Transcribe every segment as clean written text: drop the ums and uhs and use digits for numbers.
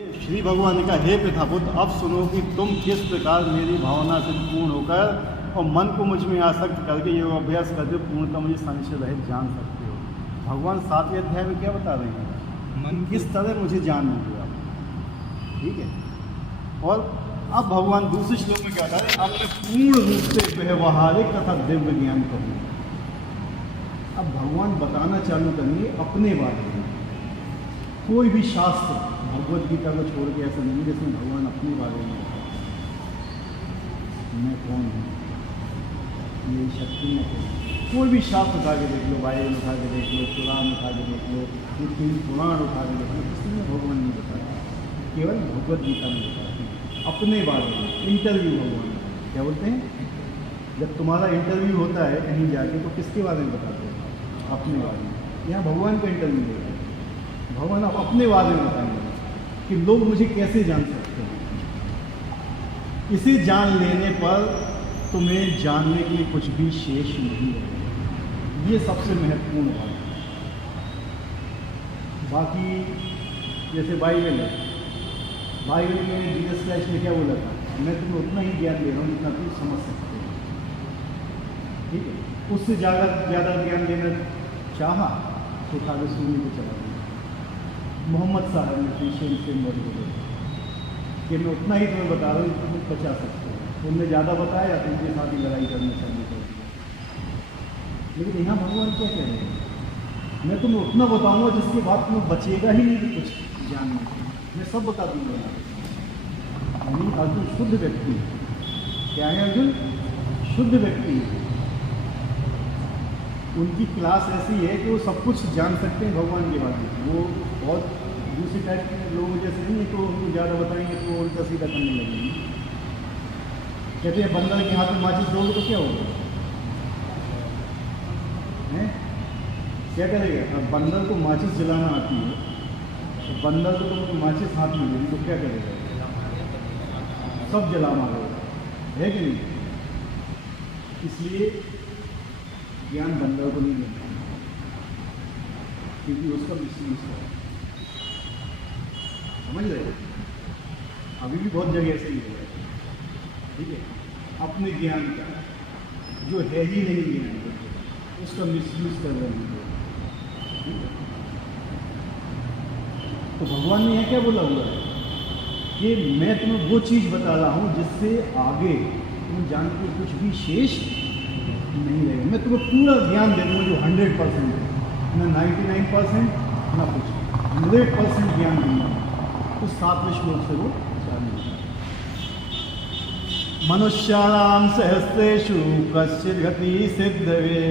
श्री भगवान ने कहा, हे पितापुत्र, अब सुनो कि तुम किस प्रकार मेरी भावना से पूर्ण होकर और मन को मुझ में आसक्त करके योग अभ्यास करके पूर्णतः मुझे संशय रहित जान सकते हो। भगवान 7वें अध्याय में क्या बता रहे हैं? मन किस तरह मुझे जानोगे आप, ठीक है। और अब भगवान दूसरे श्लोक में क्या कह रहे हैं? अब मैं पूर्ण रूप से व्यवहारिक तथा दिव्य ज्ञान करूँगा। अब भगवान बताना चालू करेंगे अपने बारे में। कोई भी शास्त्र भगवद गीता को छोड़ के ऐसा नहीं जिसमें भगवान अपने बारे में बताते मैं कौन हूँ, मेरी शक्ति में कौन। कोई भी शास्त्र उठा के देख लो, बाइबल उठा के देख लो, कुरान उठा के देख लो, ये 3 पुराण उठा के देख लो, किसी में भगवान नहीं बताते, केवल भगवद गीता में बताते हैं अपने बारे में। इंटरव्यू भगवान क्या बोलते हैं? जब तुम्हारा इंटरव्यू होता है कहीं जाके तो किसके बारे में बताते हो? अपने बारे में। यहाँ भगवान का इंटरव्यू होता है, भगवान आप अपने बारे में बताएंगे कि लोग मुझे कैसे जान सकते हैं। इसे जान लेने पर तुम्हें जानने के लिए कुछ भी शेष नहीं है। ये सबसे महत्वपूर्ण बात है। बाकी जैसे बाइबल है, बाइबल में जीसस क्राइस्ट ने क्या बोला था? मैं तुम्हें उतना ही ज्ञान दे रहा हूँ जितना तुम समझ सकते हो, ठीक है। उससे ज़्यादा ज्ञान देना चाहा तो खाली सूर्य को चला दिया। मोहम्मद साहब ने पीछे से मर गए कि मैं उतना ही तुम्हें बता रहा हूँ कि तुम बचा सकते हो। तुमने ज़्यादा बताया तो उनके साथ ही लड़ाई करनी चाहिए थी। लेकिन यहाँ भगवान क्या कह रहे हैं? मैं तुम्हें उतना बताऊँगा जिसके बाद तुम्हें बचेगा ही नहीं कि कुछ जानने को। मैं सब बता दूँगा। यानी अर्जुन शुद्ध व्यक्ति है। क्या है अर्जुन? शुद्ध व्यक्ति है। उनकी क्लास ऐसी है कि वो सब कुछ जान सकते हैं भगवान के बारे में। वो बहुत दूसरी टाइप के लोग जैसे नहीं है, तो उनको ज़्यादा बताएंगे तो वो उल्टा सीधा करने लगेंगे। कहते हैं बंदर के हाथ में माचिस दोगे तो क्या होगा? हैं? क्या करेगा? अब बंदर को माचिस जलाना आती है तो बंदर को तुमको माचिस हाथ में देगी तो क्या करेगा? सब जला मारेगा, है कि नहीं? इसलिए ज्ञान बंदर को नहीं देता क्योंकि उसका मिसयूज है। समझ रहे हो? अभी भी बहुत जगह ऐसे ही हो रहा है, ठीक है। अपने ज्ञान का जो है ही नहीं ज्ञान उसका मिसयूज कर रहे हैं, ठीक है। तो भगवान ने यह क्या बोला हुआ है कि मैं तुम्हें वो चीज़ बता रहा हूँ जिससे आगे तुम जान के कुछ भी शेष नहीं रहेगा। मैं तुम्हें पूरा ज्ञान दे दूँगा जो 100% है, ना 99% ना कुछ, 100% ज्ञान दूंगा। तो 7वें श्लोक से वो मनुष्याणां सहस्रेषु कश्चित् गति सिद्धवे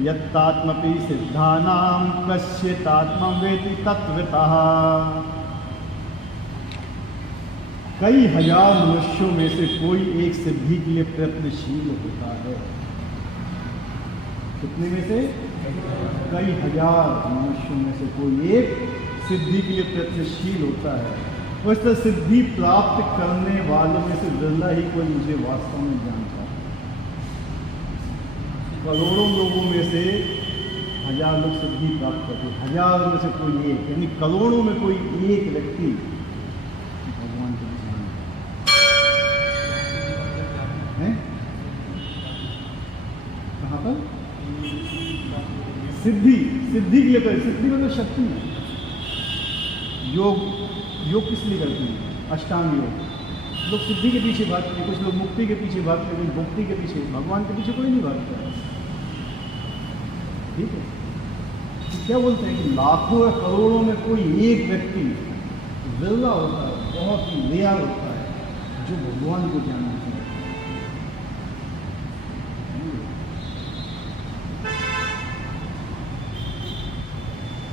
यत्तात्मपि सिद्धानां कश्चिदात्मं वेति तत्त्वतः। कई हजार मनुष्यों में से कोई एक सिद्धि के लिए प्रयत्नशील होता है। कितने में से? कई हजार मनुष्यों में से कोई एक सिद्धि के लिए प्रयत्नशील होता है। वैसे सिद्धि प्राप्त करने वालों में से विरला ही कोई मुझे वास्तव में जानता है। करोड़ों लोगों में से 1000 लोग सिद्धि प्राप्त करते हैं, 1000 में से कोई एक, यानी करोड़ों में कोई एक व्यक्ति भगवान को है। कहाँ पर? सिद्धि के लिए कर, सिद्धि मतलब शक्ति। योग किस लिए करते हैं? अष्टांग योग। लोग सिद्धि के पीछे भागते हैं, कुछ लोग मुक्ति के पीछे भागते हैं, कुछ भक्ति के पीछे। भगवान के पीछे कोई नहीं भागता है, ठीक है। तो क्या बोलते हैं कि लाखों या करोड़ों में कोई एक व्यक्ति विरला होता है, बहुत ही रेयर होता है जो भगवान को जानना चाहिए।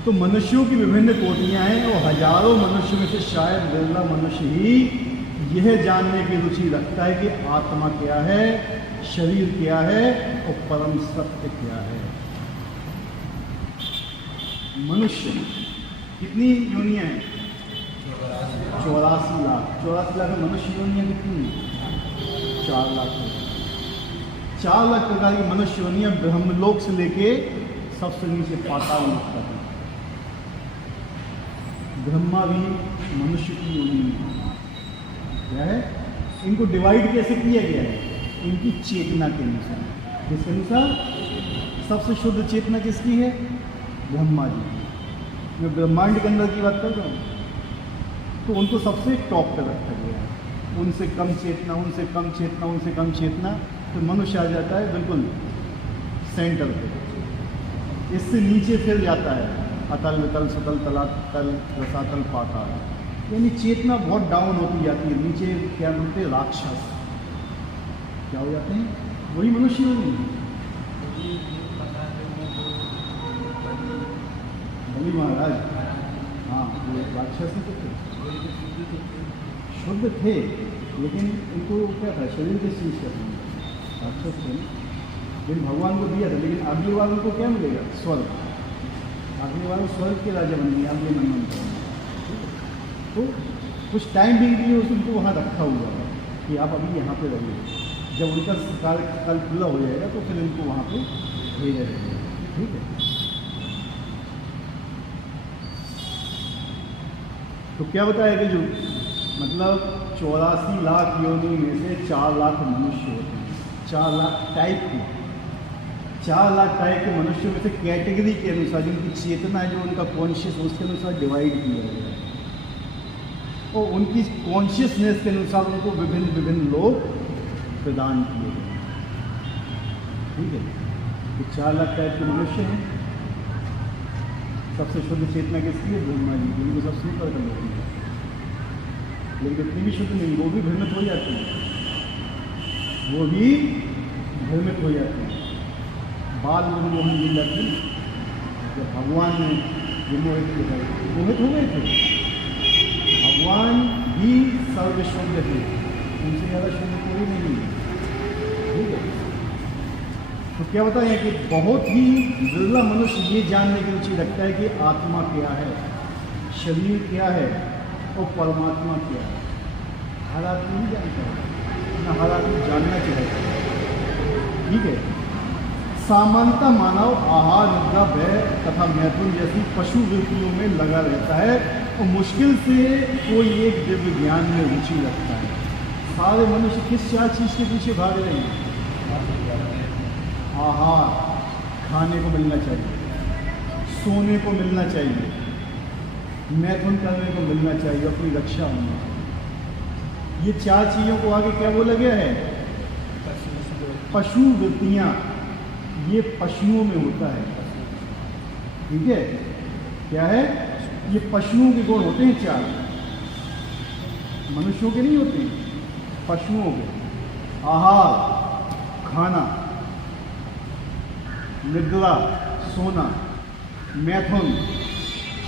तो मनुष्यों की विभिन्न कोटियां हैं और हजारों मनुष्यों में से शायद विरला मनुष्य ही यह जानने की रुचि रखता है कि आत्मा क्या है, शरीर क्या है और परम सत्य क्या है। मनुष्य कितनी योनियां हैं? 84 लाख। 84 लाख में मनुष्य योनियां कितनी? 4 लाख। 4 लाख प्रकार की मनुष्य योनियां ब्रह्मलोक से लेके सबसे नीचे पाताल लोक तक। ब्रह्मा भी मनुष्य की इनको डिवाइड कैसे किया गया है? इनकी चेतना के अनुसार। किसके अनुसार? सबसे शुद्ध चेतना किसकी है? ब्रह्मा जी की। मैं ब्रह्मांड के अंदर की बात कर रहा हूँ। तो उनको सबसे टॉप पर रखा गया है। उनसे कम चेतना, उनसे कम चेतना, उनसे कम चेतना, तो मनुष्य आ जाता है बिल्कुल सेंटर पे। इससे नीचे फिर जाता है अतल वितल सुतल तलातल रसातल पाताल, यानी चेतना बहुत डाउन होती जाती है। नीचे क्या बोलते हैं? राक्षस। क्या हो जाते हैं? वही मनुष्य हो गए। बलि महाराज, हाँ, वो राक्षस ही तो थे, शुद्ध थे, लेकिन इनको क्या था? शरीर के चीज करते हैं, राक्षस थे। लेकिन भगवान को दिया था, लेकिन अगले वालों को क्या मिलेगा? स्वर्ग। अगले वालों स्वर्ग के राजा बनेंगे, अगले मन। तो कुछ टाइम भी लिए उनको वहाँ रखा हुआ है कि आप अभी यहाँ पे रहिए। जब उनका कल पूरा हो जाएगा तो फिर इनको वहाँ पे भेजा जाएगा। ठीक है। तो क्या बताया कि जो मतलब 84 लाख योनि में से 4 लाख मनुष्य होते हैं। 4 लाख टाइप के, 4 लाख टाइप के मनुष्यों में से कैटेगरी के अनुसार जिनकी चेतना है, जो उनका कॉन्शियस, उसके अनुसार डिवाइड किया गया है। और उनकी कॉन्शियसनेस के अनुसार उनको विभिन्न विभिन्न लोग प्रदान किए गए। ठीक है। तो 4 लाख टाइप के मनुष्य हैं। सबसे शुद्ध चेतना किसकी है? ब्रह्मा जी की। उनको सबसे ऊपर कर लेती है, लेकिन इतनी भी शुद्ध नहीं, वो भी भ्रमित हो जाती है। वो भी भ्रमित हो जाती है। बाल मनमोहन लीला थी, जब भगवान ने विमोहित मोहित हो गए थे। भगवान भी सर्वशुद्ध थे, उनसे ज़्यादा शुद्ध कोई नहीं है। ठीक है। तो क्या होता है कि बहुत ही बिरला मनुष्य ये जानने की रुचि रखता है कि आत्मा क्या है, शरीर क्या है और परमात्मा क्या है। हर आदमी नहीं जानता है, ना हर आदमी जानना चाहता है। ठीक है। सामान्यतः मानव आहार, निद्रा, व्यय तथा मैथुन जैसी पशु वृत्तियों में लगा रहता है और मुश्किल से कोई एक दिव्य ज्ञान में रुचि रखता है। सारे मनुष्य किस 4 चीज़ के पीछे भाग रहे हैं? आहार, खाने को मिलना चाहिए, सोने को मिलना चाहिए, मैथुन करने को मिलना चाहिए, अपनी रक्षा होनी चाहिए। ये 4 चीज़ों को आगे क्या बोला गया है? पशु वृत्तियाँ। ये पशुओं में होता है। ठीक है। क्या है? ये पशुओं के गुण होते हैं 4, मनुष्यों के नहीं होते, पशुओं के। आहार, खाना, निद्रा, सोना, मैथुन,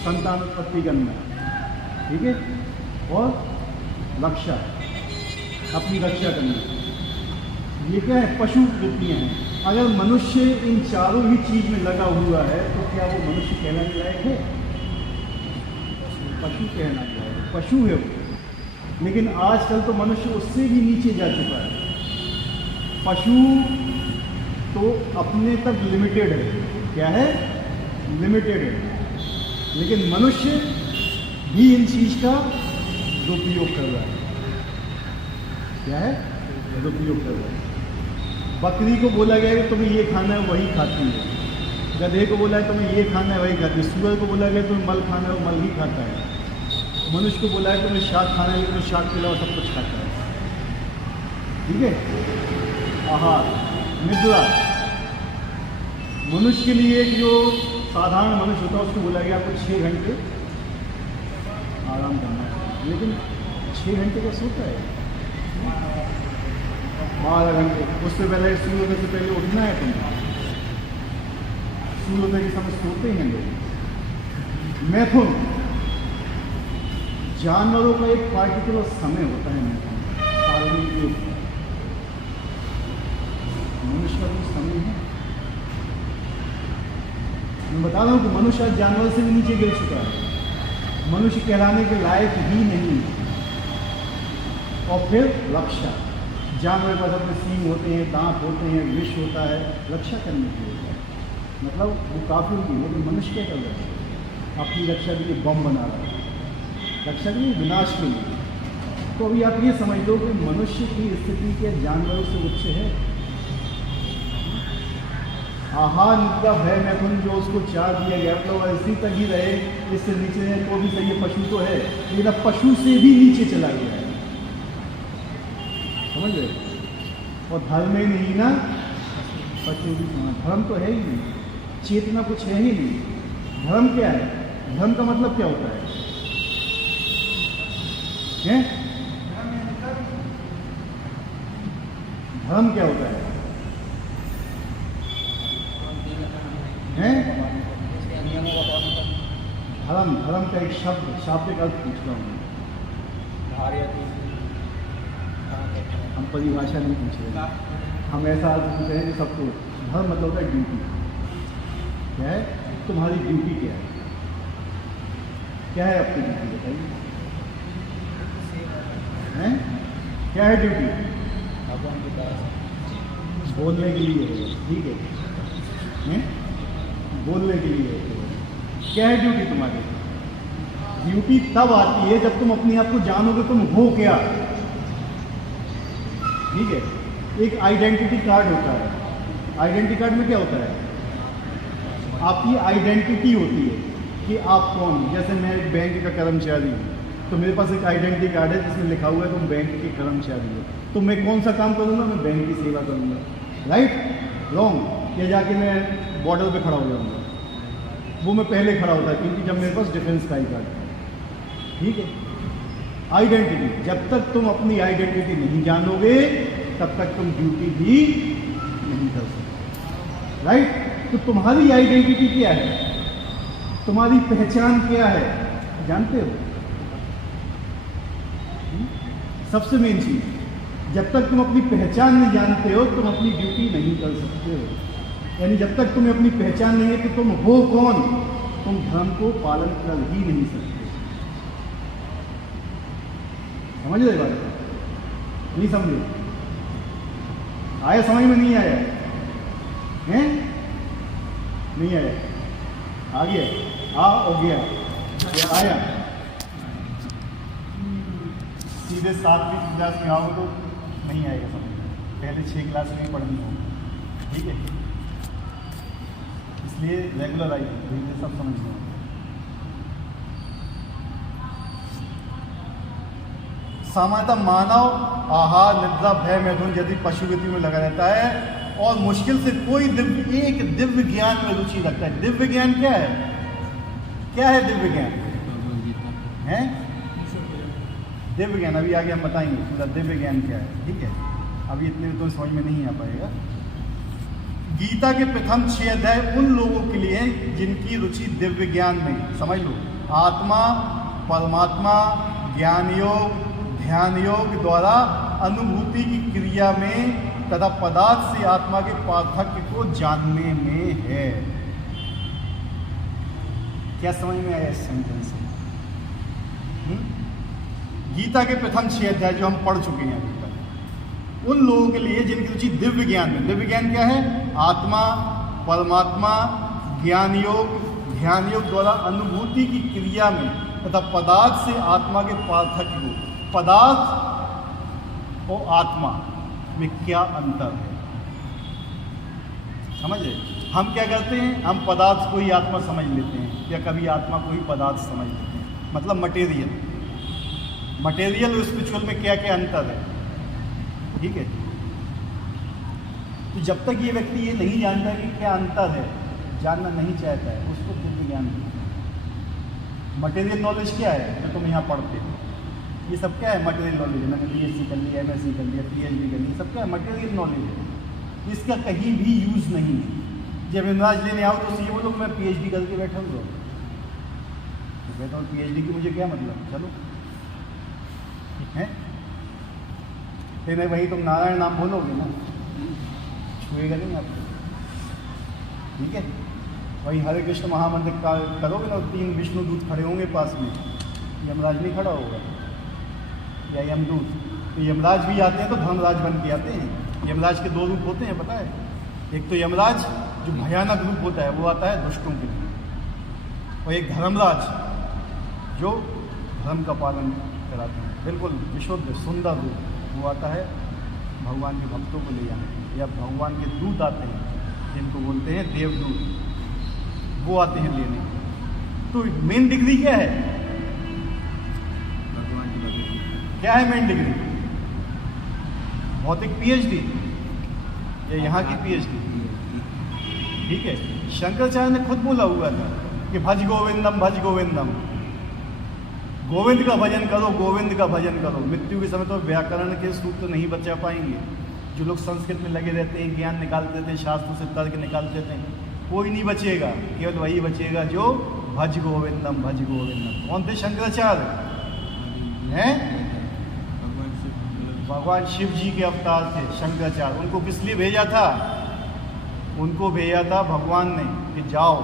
संतान उत्पत्ति करना। ठीक है। और रक्षा, अपनी रक्षा करना। ये क्या है? पशु वृत्तियाँ हैं। अगर मनुष्य इन चारों ही चीज में लगा हुआ है तो क्या वो मनुष्य कहलाने लायक है? पशु कहना चाहिए, पशु है वो। लेकिन आजकल तो मनुष्य उससे भी नीचे जा चुका है। पशु तो अपने तक लिमिटेड है। क्या है? लिमिटेड है। लेकिन मनुष्य भी इन चीज का दुरुपयोग कर रहा है। क्या है? दुरुपयोग कर रहा है। बकरी को बोला गया कि तुम्हें ये खाना है, वही खाती है। गधे को बोला है तुम्हें ये खाना है, वही खाती है। सूअर को बोला गया तुम्हें मल खाना है, वो मल ही खाता है। मनुष्य को बोला है तुम्हें शाक खाना है, लेकिन तो शाक के अलावा सब कुछ खाता है। ठीक है। आहार, निद्रा। मनुष्य के लिए एक जो साधारण मनुष्य होता है उसको बोला गया आपको 6 घंटे आराम करना है। लेकिन 6 घंटे का सोता है 12 घंटे। उससे पहले सूर्योदय से पहले उठना है तुम्हें। सूर्योदय के समय सोते हैं लोग। मैथुन, जानवरों का एक पार्टिकुलर समय होता है मैथुन, साल में एक। मनुष्य का भी समय है। मैं बता रहा हूँ कि मनुष्य आज जानवर से भी नीचे गिर चुका है। मनुष्य कहलाने के लायक ही नहीं। और फिर रक्षा, जानवर के पास अपने सींग होते हैं, दांत होते हैं, विष होता है, रक्षा करने के लिए होता है। मतलब वो काफी होती है। लेकिन मनुष्य क्या कर रहा है? अपनी रक्षा के लिए बम बना रहा है, रक्षा के लिए, विनाश के लिए। तो अभी आप ये समझ लो कि मनुष्य की स्थिति के जानवरों से उच्च है। आहार निद्रा भय मैथुन जो उसको चार दिया गया, मतलब इसी तक ही रहे, इससे नीचे है तो भी सही है, पशु तो है, लेकिन अब पशु से भी नीचे चला गया है, समझ रहे? और धर्म ही नहीं ना पशु भी, धर्म तो है ही नहीं, चेतना कुछ है ही नहीं। धर्म क्या है? धर्म का मतलब क्या होता है? धर्म क्या होता है? धर्म, धर्म का एक शब्द, शाब्दिक अर्थ पूछ रहा हूँ, हम परिभाषा नहीं पूछ रहे, हम ऐसा अर्थ पूछ रहे हैं कि सबको। धर्म मतलब होता है ड्यूटी। क्या है तुम्हारी ड्यूटी? क्या है? क्या है आपकी ड्यूटी बताइए? हैं? क्या है ड्यूटी? बोलने के लिए, ठीक है, बोलने के लिए। क्या है ड्यूटी तुम्हारी? ड्यूटी तब आती है जब तुम अपने आप को जानोगे तुम हो क्या, ठीक है? एक आइडेंटिटी कार्ड होता है। आइडेंटिटी कार्ड में क्या होता है? आपकी आइडेंटिटी होती है कि आप कौन हो। जैसे मैं एक बैंक का कर्मचारी हूँ, तो मेरे पास एक आइडेंटिटी कार्ड है जिसमें लिखा हुआ है तुम बैंक के कर्मचारी हो। तो मैं कौन सा काम करूँगा? मैं बैंक की सेवा करूँगा, राइट रॉन्ग? या जाके मैं बॉर्डर पे खड़ा हो जाऊँगा? वो मैं पहले खड़ा होता है, क्योंकि जब मेरे पास डिफेंस का आई कार्ड था, ठीक है? आइडेंटिटी, जब तक तुम अपनी आइडेंटिटी नहीं जानोगे तब तक तुम ड्यूटी भी नहीं कर सकते, राइट? तो तुम्हारी आइडेंटिटी क्या है? तुम्हारी पहचान क्या है? जानते हो? सबसे मेन चीज, जब तक तुम अपनी पहचान नहीं जानते हो तुम अपनी ड्यूटी नहीं कर सकते हो। यानी जब तक तुम्हें अपनी पहचान नहीं है कि तुम हो कौन, तुम धर्म को पालन कर ही नहीं सकते। समझ रहे बात? नहीं समझे? आया समझ में? नहीं आया हैं? नहीं आया? आ गया? हो गया? आया? सीधे 7वीं क्लास में आओ तो नहीं आएगा समझ में, पहले 6 क्लास में पढ़नी होगी, ठीक है? इसलिए रेगुलर आइए, धीरे सब समझ लो। सामान्यतः मानव आहार निद्रा भय मैथुन यदि पशुगति में लगा रहता है और मुश्किल से कोई एक दिव्य ज्ञान में रुचि रखता है। दिव्य ज्ञान क्या है? क्या है दिव्य ज्ञान? है दिव्य ज्ञान, अभी आगे हम बताएंगे पूरा दिव्य ज्ञान क्या है, ठीक है? अभी इतने में तो समझ में नहीं आ पाएगा। गीता के प्रथम 6 अध्याय उन लोगों के लिए जिनकी रुचि दिव्य ज्ञान में, समझ लो, आत्मा, परमात्मा, ज्ञान योग, ध्यान योग द्वारा अनुभूति की क्रिया में तथा पदार्थ से आत्मा के पार्थक्य को जानने में है। क्या समझ में आया इस सेंटेंस से? गीता के प्रथम 6 अध्याय जो हम पढ़ चुके हैं अभी तक, उन लोगों के लिए जिनकी रुचि दिव्य ज्ञान में। दिव्य ज्ञान क्या है? आत्मा, परमात्मा, ज्ञान योग, ध्यान योग द्वारा अनुभूति की क्रिया में तथा पदार्थ से आत्मा के पार्थक्य को। पदार्थ और आत्मा में क्या अंतर है, समझे? हम क्या करते हैं? हम पदार्थ को ही आत्मा समझ लेते हैं, या कभी आत्मा को ही पदार्थ समझ लेते हैं, मतलब मटेरियल। मटेरियल और स्पिरिचुअल में क्या क्या अंतर है, ठीक है? तो जब तक ये व्यक्ति ये नहीं जानता कि क्या अंतर है, जानना नहीं चाहता है, उसको दिव्य ज्ञान नहीं। मटेरियल नॉलेज क्या है जो तुम यहाँ पढ़ते हो? ये सब क्या है? मटेरियल नॉलेज है। मैंने BSc कर लिया, MSc कर लिया, PhD कर लिया, सब क्या है? मटेरियल नॉलेज है। इसका कहीं भी यूज़ नहीं है। जब इमराज लेने आओ तो ये बोलो मैं PhD करके बैठा हूँ, तो कहता हूँ PhD की मुझे क्या मतलब, चलो है। फिर वही तुम नारायण नाम बोलोगे ना, छुएगा नहीं आपको, ठीक है? वही हरे कृष्ण महामंत्र का करोगे ना, 3 विष्णु दूत खड़े होंगे पास में, यमराज नहीं खड़ा होगा, या यमदूत। तो यमराज भी आते हैं तो धर्मराज बन के आते हैं। यमराज के 2 रूप होते हैं, पता है? एक तो यमराज जो भयानक रूप होता है, वो आता है दुष्टों के लिए, और एक धर्मराज जो धर्म का पालन कराते हैं, बिल्कुल विशुद्ध सुंदर रूप, वो आता है भगवान के भक्तों को ले जाने के लिए। या भगवान के दूत आते हैं जिनको बोलते हैं देवदूत, वो आते हैं लेने के लिए। तो मेन डिग्री क्या है? क्या है मेन डिग्री? भौतिक पीएचडी या यहाँ की पीएचडी? ठीक है, शंकराचार्य ने खुद बोला हुआ था कि भज गोविंदम भज गोविंदम, गोविंद का भजन करो, गोविंद का भजन करो। मृत्यु के समय तो व्याकरण के सूत्र नहीं बचा पाएंगे। जो लोग संस्कृत में लगे रहते हैं, ज्ञान निकालते रहते हैं, शास्त्रों से तर्क निकालते रहते हैं, कोई नहीं बचेगा, केवल वही बचेगा जो भज गोविंदम भज गोविंदम। कौन थे शंकराचार्य? हैं भगवान शिव जी के अवतार थे शंकराचार्य। उनको किस लिए भेजा था? उनको भेजा था भगवान ने कि जाओ,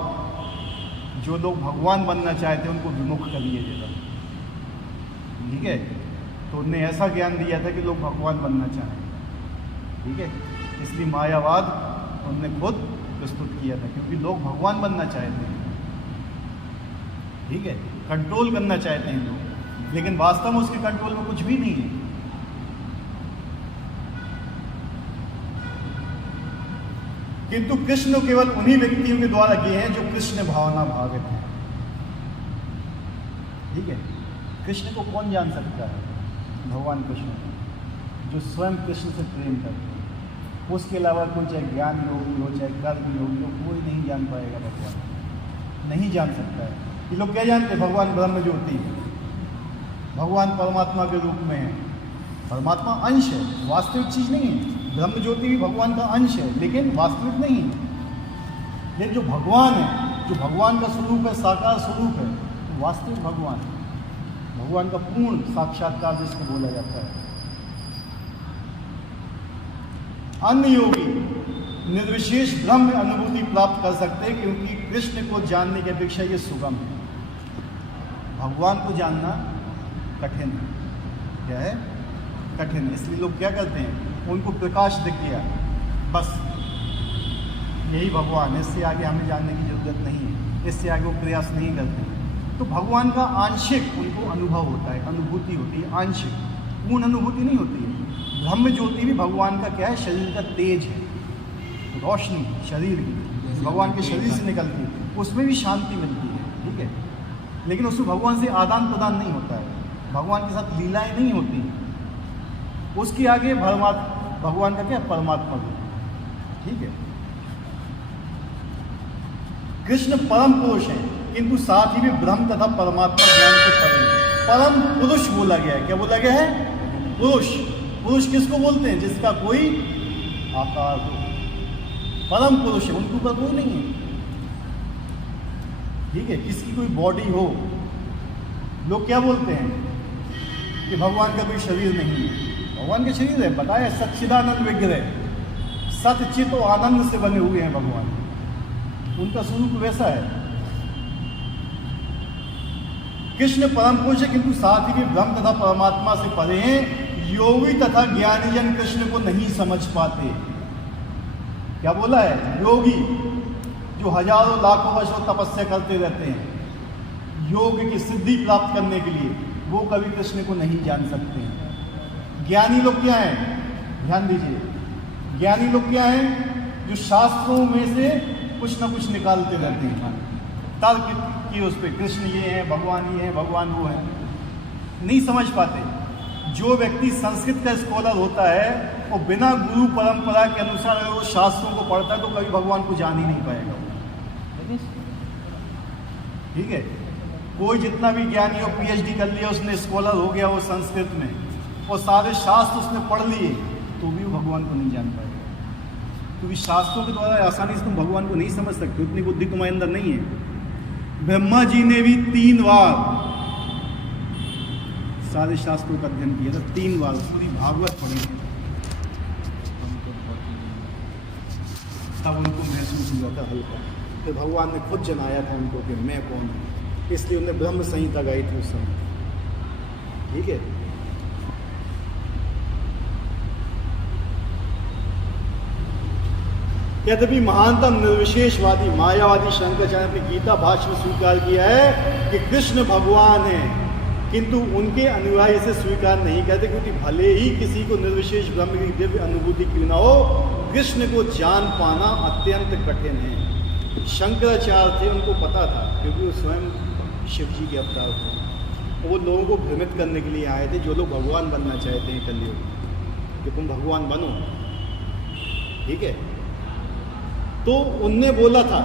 जो लोग भगवान बनना चाहते हैं उनको विमुख करिए जरा। ठीक है, तो उन्हें ऐसा ज्ञान दिया था कि लोग भगवान बनना चाहें। ठीक है, इसलिए मायावाद उनने खुद प्रस्तुत किया था, क्योंकि लोग भगवान बनना चाहते हैं। ठीक है, कंट्रोल करना चाहते हैं लोग, लेकिन वास्तव में उसके कंट्रोल में कुछ भी नहीं है। किंतु कृष्ण केवल उन्हीं व्यक्तियों के द्वारा किए हैं जो कृष्ण भावना भावित हैं। ठीक है, कृष्ण को कौन जान सकता है? भगवान कृष्ण को, जो स्वयं कृष्ण से प्रेम करते हैं। उसके अलावा कोई चाहे ज्ञान योगी हो, चाहे कर्म योगी हो, कोई नहीं जान पाएगा भगवान, नहीं जान सकता है। ये लोग क्या जानते हैं? भगवान ब्रह्म ज्योति है, भगवान परमात्मा के रूप में है। परमात्मा अंश है, वास्तविक चीज़ नहीं है। ब्रह्म ज्योति भी भगवान का अंश है, लेकिन वास्तविक नहीं है। लेकिन जो भगवान है, जो भगवान का स्वरूप है, साकार स्वरूप है, तो वास्तविक भगवान है। भगवान का पूर्ण साक्षात्कार जिसको बोला जाता है। अन्य योगी निर्विशेष ब्रह्म अनुभूति प्राप्त कर सकते हैं, क्योंकि कृष्ण को जानने की अपेक्षा ये सुगम है। भगवान को जानना कठिन है। क्या है? कठिन है। इसलिए लोग क्या करते हैं? उनको प्रकाश दिख गया, बस यही भगवान है, इससे आगे हमें जानने की जरूरत नहीं है, इससे आगे वो प्रयास नहीं करते। तो भगवान का आंशिक उनको अनुभव होता है, अनुभूति होती है, आंशिक, पूर्ण अनुभूति नहीं होती है। ब्रह्म ज्योति भी भगवान का क्या है? शरीर का तेज है, रोशनी शरीर की, भगवान के शरीर से निकलती है, उसमें भी शांति मिलती है। ठीक है, लेकिन उसमें भगवान से आदान प्रदान नहीं होता है, भगवान के साथ लीलाएं नहीं होती हैं। उसके आगे भगवान का क्या? परमात्मा भी। ठीक है, कृष्ण परम पुरुष है, किंतु साथ ही भी ब्रह्म तथा परमात्मा ज्ञान से परे। परम पुरुष बोला गया है। क्या बोला गया है? पुरुष। पुरुष किसको बोलते हैं? जिसका कोई आकार हो, परम पुरुष है, उनके ऊपर कोई नहीं है। ठीक है, किसकी कोई बॉडी हो। लोग क्या बोलते हैं कि भगवान का कोई शरीर नहीं है। भगवान के शरीर है, बताया सच्चिदानंद विग्रह, सत चित और आनंद से बने हुए हैं भगवान, उनका स्वरूप वैसा है। कृष्ण परम पुरुष है, किंतु साथ ही भी ब्रह्म तथा परमात्मा से परे हैं। योगी तथा ज्ञानी जन कृष्ण को नहीं समझ पाते। क्या बोला है? योगी जो हजारों लाखों वर्षों तपस्या करते रहते हैं योग की सिद्धि प्राप्त करने के लिए, वो कभी कृष्ण को नहीं जान सकते हैं। ज्ञानी लोग क्या हैं? ध्यान दीजिए, ज्ञानी लोग क्या हैं? जो शास्त्रों में से कुछ ना कुछ निकालते रहते हैं, तर्क की उस पर, कृष्ण ये है, भगवान ये है, भगवान वो है, नहीं समझ पाते। जो व्यक्ति संस्कृत का स्कॉलर होता है, वो बिना गुरु परंपरा के अनुसार अगर वो शास्त्रों को पढ़ता है तो कभी भगवान को जान ही नहीं पाएगा। ठीक है, कोई जितना भी ज्ञानी हो, पीएचडी कर लिया उसने, स्कॉलर हो गया वो संस्कृत में, और सारे शास्त्र उसने पढ़ लिए, तो भी वो भगवान को नहीं जान पाएगा, क्योंकि शास्त्रों के द्वारा आसानी से तुम भगवान को नहीं समझ सकते, उतनी बुद्धि तुम्हारे अंदर नहीं है। ब्रह्मा जी ने भी 3 बार सारे शास्त्रों का अध्ययन किया था, 3 बार पूरी भागवत पढ़ी, तब उनको महसूस हुआ था हल्का। फिर भगवान ने खुद जनाया था उनको कि मैं कौन हूँ, इसलिए उन्हें ब्रह्म संहिता गाई थी उस समय। ठीक है, यद्यपि महानतम निर्विशेषवादी मायावादी शंकराचार्य ने अपनी गीता भाष्य में स्वीकार किया है कि कृष्ण भगवान है, किंतु उनके अनुयायी इसे स्वीकार नहीं करते, क्योंकि भले ही किसी को निर्विशेष ब्रह्म की दिव्य अनुभूति क्यों न हो, कृष्ण को जान पाना अत्यंत कठिन है। शंकराचार्य थे, उनको पता था, क्योंकि वो स्वयं शिव जी के अवतार थे। वो लोगों को भ्रमित करने के लिए आए थे, जो लोग भगवान बनना चाहते हैं कलयुग, कि तुम भगवान बनो, ठीक है। तो उनने बोला था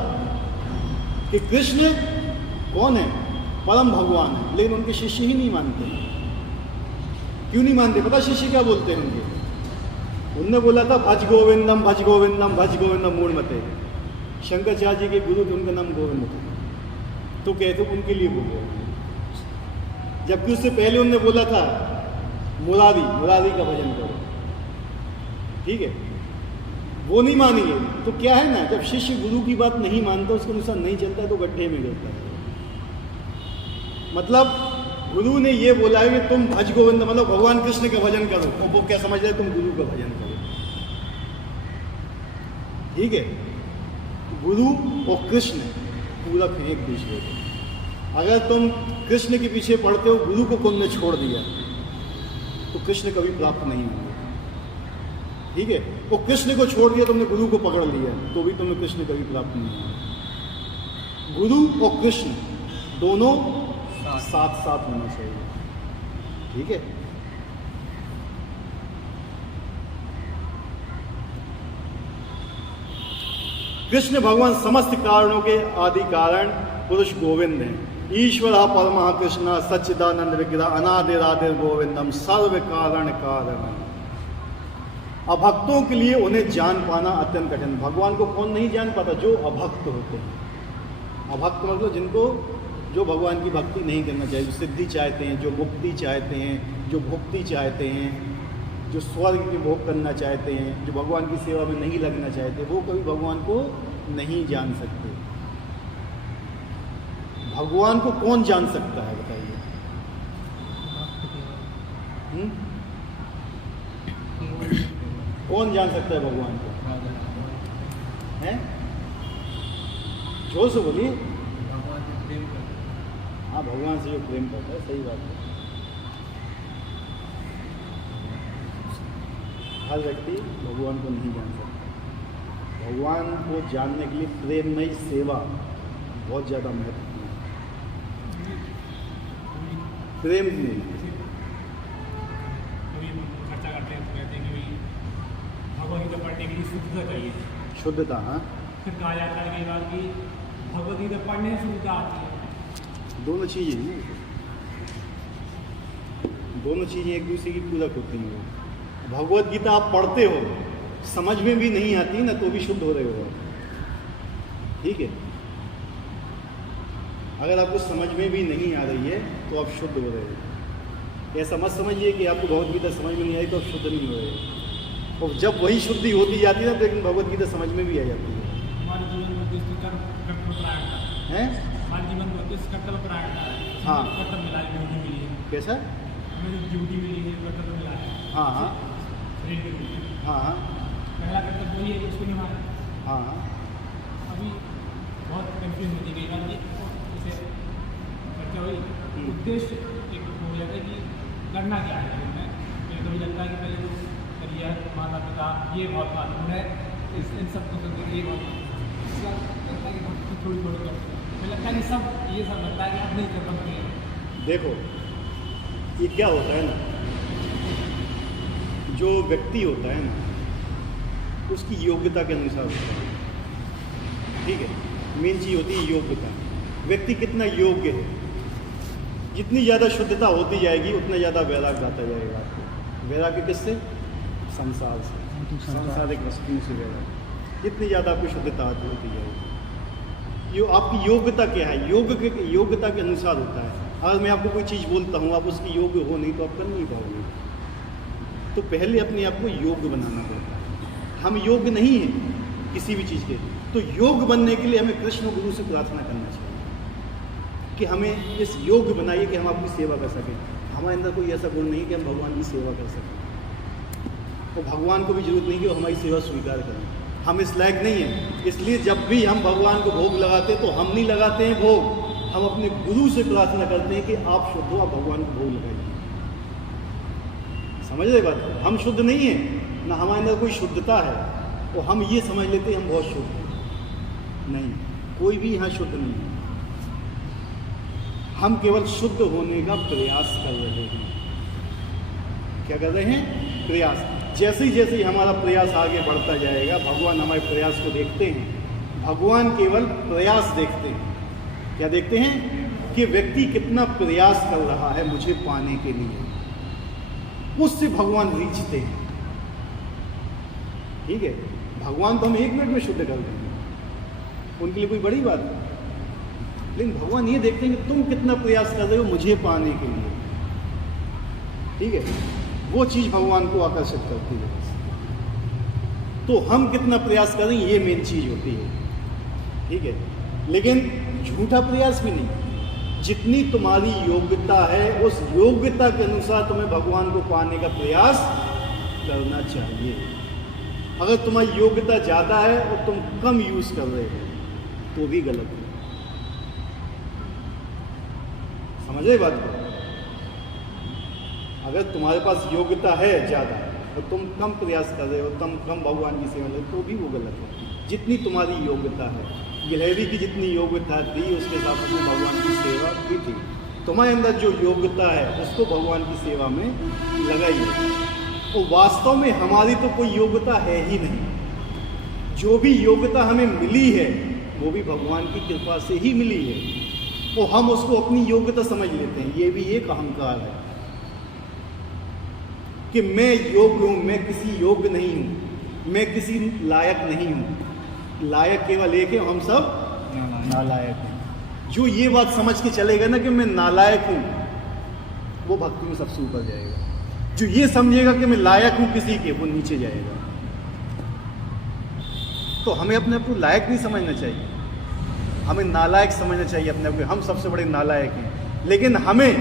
कि कृष्ण कौन है, परम भगवान है, लेकिन उनके शिष्य ही नहीं मानते। क्यों नहीं मानते पता? शिष्य क्या बोलते हैं उनके? उनने बोला था भज गोविंदम भज गोविंदम भज गोविंदम मूढ़मते। शंकराचार्य जी के गुरु थे, उनका नाम गोविंद था, तो कहते उनके लिए बोले। जबकि उससे पहले उनने बोला था मुरारी, मुरारी का भजन करो, ठीक है। वो नहीं मानेंगे। तो क्या है ना, जब शिष्य गुरु की बात नहीं मानता, उसके अनुसार नहीं चलता, तो गड्ढे में गिरता है। मतलब गुरु ने ये बोला है कि तुम भज गोविंद, मतलब भगवान कृष्ण का भजन करो, तो वो क्या समझ रहे, तुम गुरु का भजन करो, ठीक है। गुरु और कृष्ण पूरक है एक दूसरे के। अगर तुम कृष्ण के पीछे पढ़ते हो, गुरु को तुमने छोड़ दिया, तो कृष्ण कभी प्राप्त नहीं होंगे, ठीक है। वो कृष्ण को छोड़ दिया, तुमने गुरु को पकड़ लिया, तो भी तुम्हें कृष्ण कभी प्राप्त नहीं होंगे। गुरु और कृष्ण दोनों साथ साथ होना चाहिए, ठीक है। कृष्ण भगवान समस्त कारणों के आदि कारण पुरुष गोविंद हैं। ईश्वर परमः कृष्ण सच्चिदानंद विग्रह अनादिरादिर गोविंदम सर्व कारण कारणम। अभक्तों के लिए उन्हें जान पाना अत्यंत कठिन। भगवान को कौन नहीं जान पाता? जो अभक्त होते हैं। अभक्त मतलब जिनको, जो भगवान की भक्ति नहीं करना चाहिए, जो सिद्धि चाहते हैं, जो मुक्ति चाहते हैं, जो भुक्ति चाहते हैं, जो स्वर्ग के भोग करना चाहते हैं, जो भगवान की सेवा में नहीं लगना चाहते, वो कभी भगवान को नहीं जान सकते। भगवान को कौन जान सकता है बताइए? कौन जान सकता है भगवान को? हैं? जोर से बोलिए। हाँ, भगवान से जो प्रेम करता है, सही बात है। हर व्यक्ति भगवान को नहीं जान सकता। भगवान को जानने के लिए प्रेममयी सेवा बहुत ज़्यादा महत्वपूर्ण है। प्रेम नहीं खर्चा करते हैं तो कहते हैं कि भाई भगवद गीता पढ़ने के लिए शुद्धता चाहिए। शुद्धता, हाँ। फिर कहा जाता है कई बार कि भगवद गीता पढ़ने से शुद्धता आती है। दोनों चीज़ें हैं, दोनों चीज़ें एक दूसरे की पूरक होती हैं। भगवद गीता आप पढ़ते हो, समझ में भी नहीं आती ना, तो भी शुद्ध हो रहे हो, ठीक है। अगर आपको समझ में भी नहीं आ रही है तो आप शुद्ध हो रहे हो। ऐसा मत समझिए कि आपको भगवद गीता समझ में नहीं आई तो आप शुद्ध नहीं हो रहे हो। और जब वही शुद्धि होती जाती है ना, लेकिन भगवद गीता समझ में भी आ जाती है। हमारे जीवन में कर्तव्यपरायणता हैं? हमारे जीवन में कर्तव्यपरायणता है। हाँ। कर्तव्य मिला है, ड्यूटी मिली है। कैसा? हमें जो ड्यूटी मिली है, कर्तव्य मिला है। हाँ हाँ शरीर के लिए हाँ हाँ पहला कर्तव्य वही है कि उसको निभाना। हाँ हाँ। अभी बहुत कंफ्यूज होती गई बात, जैसे चर्चा हुई, उद्देश्य एक हो जाता है कि करना क्या है। मुझे कभी लगता है कि पहले जो करियर, माता पिता, ये बहुत महत्वपूर्ण है, इन सब को करके ये बहुत इसका लगता है कि थोड़ी थोड़ी करते हैं। मुझे लगता है कि सब ये सब लगता है कि अपने कर्तव्य है। देखो, ये क्या होता है ना, जो व्यक्ति होता है ना, उसकी योग्यता के अनुसार होता है, ठीक है। मेन चीज़ होती है योग्यता। व्यक्ति कितना योग्य है, जितनी ज़्यादा शुद्धता होती जाएगी उतना ज़्यादा वैराग्य आता जाएगा आपको। वैराग्य किससे? संसार से, सांसारिक वस्तुओं से वैराग्य। जितनी ज़्यादा आपकी शुद्धता होती जाएगी, यो आपकी योग्यता क्या है, योग्यता के अनुसार होता है। अगर मैं आपको कोई चीज़ बोलता हूँ, आप उसकी योग्य हो नहीं तो आप कर नहीं पाओगे। तो पहले अपने आप को योग्य बनाना पड़ता है। हम योग्य नहीं हैं किसी भी चीज़ के, तो योग्य बनने के लिए हमें कृष्ण गुरु से प्रार्थना करना चाहिए कि हमें इस योग्य बनाइए कि हम आपकी सेवा कर सकें। हमारे अंदर कोई ऐसा गुण नहीं कि हम भगवान की सेवा कर सकें, तो भगवान को भी जरूरत नहीं कि वो हमारी सेवा स्वीकार करें। हम इस लायक नहीं हैं। इसलिए जब भी हम भगवान को भोग लगाते तो हम नहीं लगाते हैं भोग, हम अपने गुरु से प्रार्थना करते हैं कि आप शुद्ध हो, आप भगवान को भोग लगाइए। समझ रहे बात? हम शुद्ध नहीं हैं, ना हमारे अंदर कोई शुद्धता है, और हम ये समझ लेते हैं हम बहुत शुद्ध हैं। नहीं, कोई भी यहाँ शुद्ध नहीं है। हम केवल शुद्ध होने का प्रयास कर रहे हैं। क्या कर रहे हैं? प्रयास। जैसे ही हमारा प्रयास आगे बढ़ता जाएगा, भगवान हमारे प्रयास को देखते हैं। भगवान केवल प्रयास देखते हैं। क्या देखते हैं? कि व्यक्ति कितना प्रयास कर रहा है मुझे पाने के लिए, उससे भगवान रीझते हैं। ठीक है, भगवान तो हम 1 मिनट में शुद्ध कर देंगे, उनके लिए कोई बड़ी बात नहीं। लेकिन भगवान ये देखते हैं कि तुम कितना प्रयास कर रहे हो मुझे पाने के लिए। ठीक है, वो चीज़ भगवान को आकर्षित करती है। तो हम कितना प्रयास करें, ये मेन चीज़ होती है। ठीक है, लेकिन झूठा प्रयास भी नहीं। जितनी तुम्हारी योग्यता है, उस योग्यता के अनुसार तुम्हें भगवान को पाने का प्रयास करना चाहिए। अगर तुम्हारी योग्यता ज़्यादा है और तुम कम यूज़ कर रहे हो तो भी गलत है। समझ रहे बात को? अगर तुम्हारे पास योग्यता है ज़्यादा और तुम कम प्रयास कर रहे हो, तुम कम भगवान की सेवा ले, तो भी वो गलत है। जितनी तुम्हारी योग्यता है, गिलहरी की जितनी योग्यता थी उसके हिसाब से भगवान की सेवा की थी। तुम्हारे अंदर जो योग्यता है उसको भगवान की सेवा में लगाइए। तो वास्तव में हमारी तो कोई योग्यता है ही नहीं। जो भी योग्यता हमें मिली है वो भी भगवान की कृपा से ही मिली है, और हम उसको अपनी योग्यता समझ लेते हैं। ये भी एक अहंकार है कि मैं योग्य हूँ, मैं किसी योग्य नहीं हूँ, मैं किसी लायक नहीं हूँ। लायक केवल एक है, हम सब नालायक हैं। जो ये बात समझ के चलेगा ना कि मैं नालायक हूँ, वो भक्ति में सबसे ऊपर जाएगा। जो ये समझेगा कि मैं लायक हूँ किसी के, वो नीचे जाएगा। तो हमें अपने आप को लायक नहीं समझना चाहिए, हमें नालायक समझना चाहिए अपने आप को। हम सबसे बड़े नालायक हैं, लेकिन हमें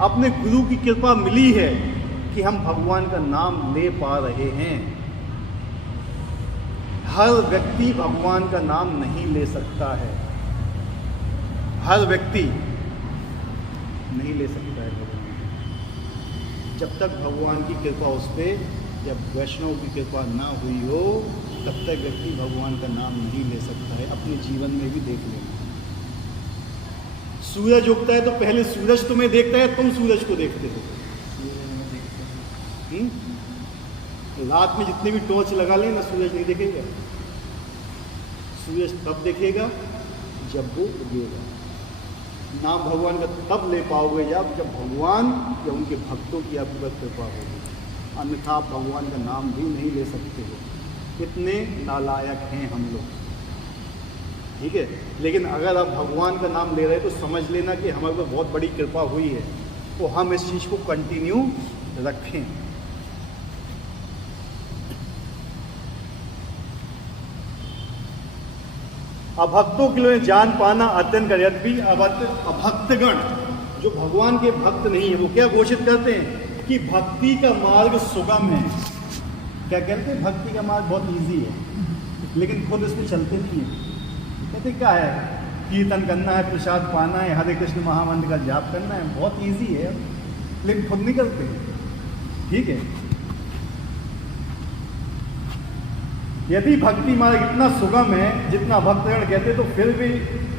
अपने गुरु की कृपा मिली है कि हम भगवान का नाम ले पा रहे हैं। हर व्यक्ति भगवान का नाम नहीं ले सकता है, हर व्यक्ति नहीं ले सकता है भगवान। जब तक भगवान की कृपा उस पर, जब वैष्णव की कृपा ना हुई हो, तब तक व्यक्ति भगवान का नाम नहीं ले सकता है। अपने जीवन में भी देख लेना। सूरज उगता है तो पहले सूरज तुम्हें देखता है, तुम सूरज को देखते हो। रात में जितने भी टॉर्च लगा लें ना, सूरज नहीं दिखेगा। सूरज तब दिखेगा जब वो उगेगा। नाम भगवान का तब ले पाओगे जब भगवान या उनके भक्तों की आपके पर कृपा होगी। अन्यथा आप भगवान का नाम भी नहीं ले सकते हो। कितने नालायक हैं हम लोग। ठीक है, लेकिन अगर आप भगवान का नाम ले रहे हैं तो समझ लेना कि हमारे पर बहुत बड़ी कृपा हुई है, तो हम इस चीज़ को कंटिन्यू रखें। अभक्तों के लिए जान पाना अत्यंत करियत भी अभक्तगण, जो भगवान के भक्त नहीं है, वो क्या घोषित करते हैं कि भक्ति का मार्ग सुगम है। क्या कहते हैं? भक्ति का मार्ग बहुत इजी है, लेकिन खुद इसमें चलते नहीं है। कहते क्या है? कीर्तन करना है, प्रसाद पाना है, हरे कृष्ण महामंत्र का जाप करना है, बहुत इजी है, लेकिन खुद नहीं करते। ठीक है, यदि भक्ति मार्ग इतना सुगम है जितना भक्तगण कहते हैं, तो फिर भी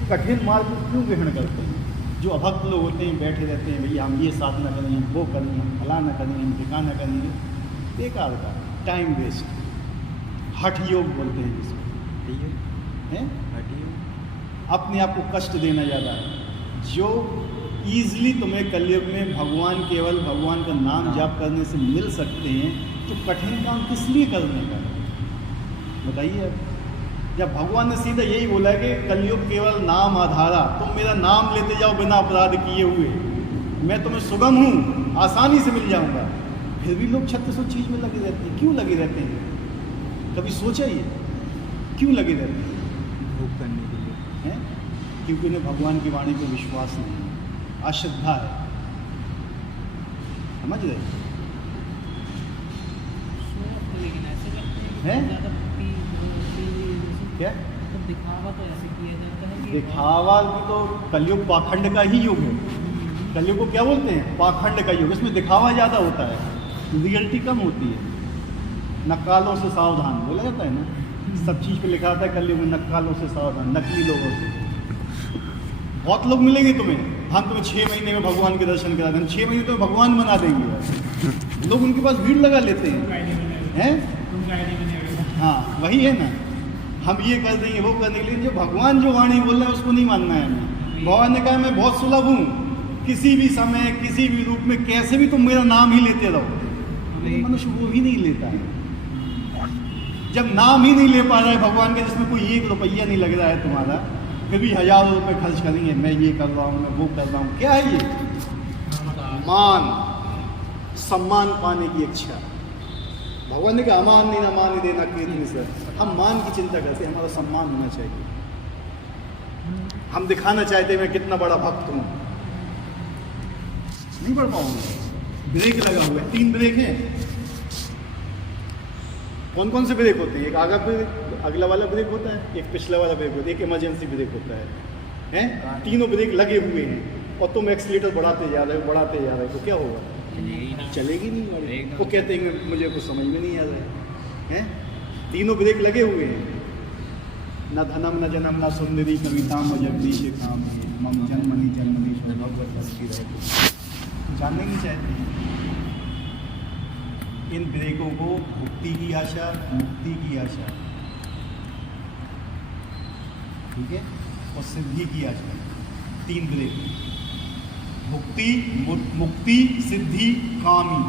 कठिन मार्ग क्यों ग्रहण करते हैं? जो अभक्त लोग होते हैं बैठे रहते हैं, भैया हम ये साधना करेंगे, हम वो करेंगे, हम फलाना करेंगे, हम ठिकाना करेंगे। बेकार का टाइम वेस्ट। हठ योग बोलते हैं जिसको, हैं? अपने आप को कष्ट देना ज़्यादा है। जो ईजिली तुम्हें कलयुग में केवल भगवान का नाम जाप करने से मिल सकते हैं, तो कठिन काम किस लिए करने का? बताइए। जब भगवान ने सीधा यही बोला है कि कलयुग केवल नाम आधारा, तुम मेरा नाम लेते जाओ बिना अपराध किए हुए, मैं तुम्हें सुगम हूँ, आसानी से मिल जाऊँगा। फिर भी लोग 3600 चीज़ में लगे रहते हैं। क्यों लगे रहते हैं? कभी सोचा ही क्यों लगे रहते हैं? भोग करने के लिए हैं? क्योंकि उन्हें भगवान की वाणी पर विश्वास नहीं है, अश्रद्धा है। समझ रहे हैं? क्या तो दिखावा तो ऐसे किया जाता है कि दिखावा भी तो कलयुग पाखंड का ही युग है। कलयुग को क्या बोलते हैं? पाखंड का युग। इसमें दिखावा ज़्यादा होता है, रियलिटी कम होती है। नक्कालों से सावधान बोला जाता है ना, सब चीज़ पे लिखा आता है कलयुग में नक्कालों से सावधान, नकली लोगों से। बहुत लोग मिलेंगे तुम्हें, हम तुम्हें 6 महीने में भगवान के दर्शन करा दें, 6 महीने तो भगवान बना देंगे। लोग उनके पास भीड़ लगा लेते हैं। हाँ वही है ना, हम ये कर देंगे वो कर देंगे, लेकिन जो भगवान जो वाणी बोल रहे हैं उसको नहीं मानना है हमें। भगवान ने कहा मैं बहुत सुलभ हूँ, किसी भी समय किसी भी रूप में कैसे भी तुम मेरा नाम ही लेते रहो। लेकिन मनुष्य वो भी नहीं लेता है। जब नाम ही नहीं ले पा रहा है भगवान का, जिसमें कोई 1 रुपया नहीं लग रहा है तुम्हारा, फिर भी हज़ारों रुपये खर्च करेंगे, मैं ये कर रहा हूँ, मैं वो कर रहा हूँ। क्या है ये? मान सम्मान पाने की इच्छा। भगवान ने कहा अमान नहीं ना मान देना कीर्ति से। हम मान की चिंता करते हैं, हमारा सम्मान होना चाहिए। हम दिखाना चाहते हैं मैं कितना बड़ा भक्त हूँ, नहीं बढ़ पाऊंगा। ब्रेक लगा हुआ है, 3 ब्रेक है। कौन कौन से ब्रेक होते हैं? एक आगा ब्रेक, अगला वाला ब्रेक होता है, एक पिछला वाला ब्रेक होता है, एक इमरजेंसी ब्रेक होता है। तीनों ब्रेक लगे हुए हैं और तुम एक्सीलेटर बढ़ाते जा रहे हो तो क्या होगा? चलेगी नहीं गाड़ी। वो कहते हैं मुझे कुछ समझ में नहीं आ रहा है। तीनों ब्रेक लगे हुए हैं। न धनम न जनम न सुंदरी कविताम जगदीश काम मम जन्मनि जन्मनि भगवत जानने नहीं चाहते हैं। इन ब्रेकों को मुक्ति की आशा, मुक्ति की आशा, ठीक है, और सिद्धि की आशा। 3 ब्रेक, मुक्ति, मुक्ति, सिद्धि, कामी।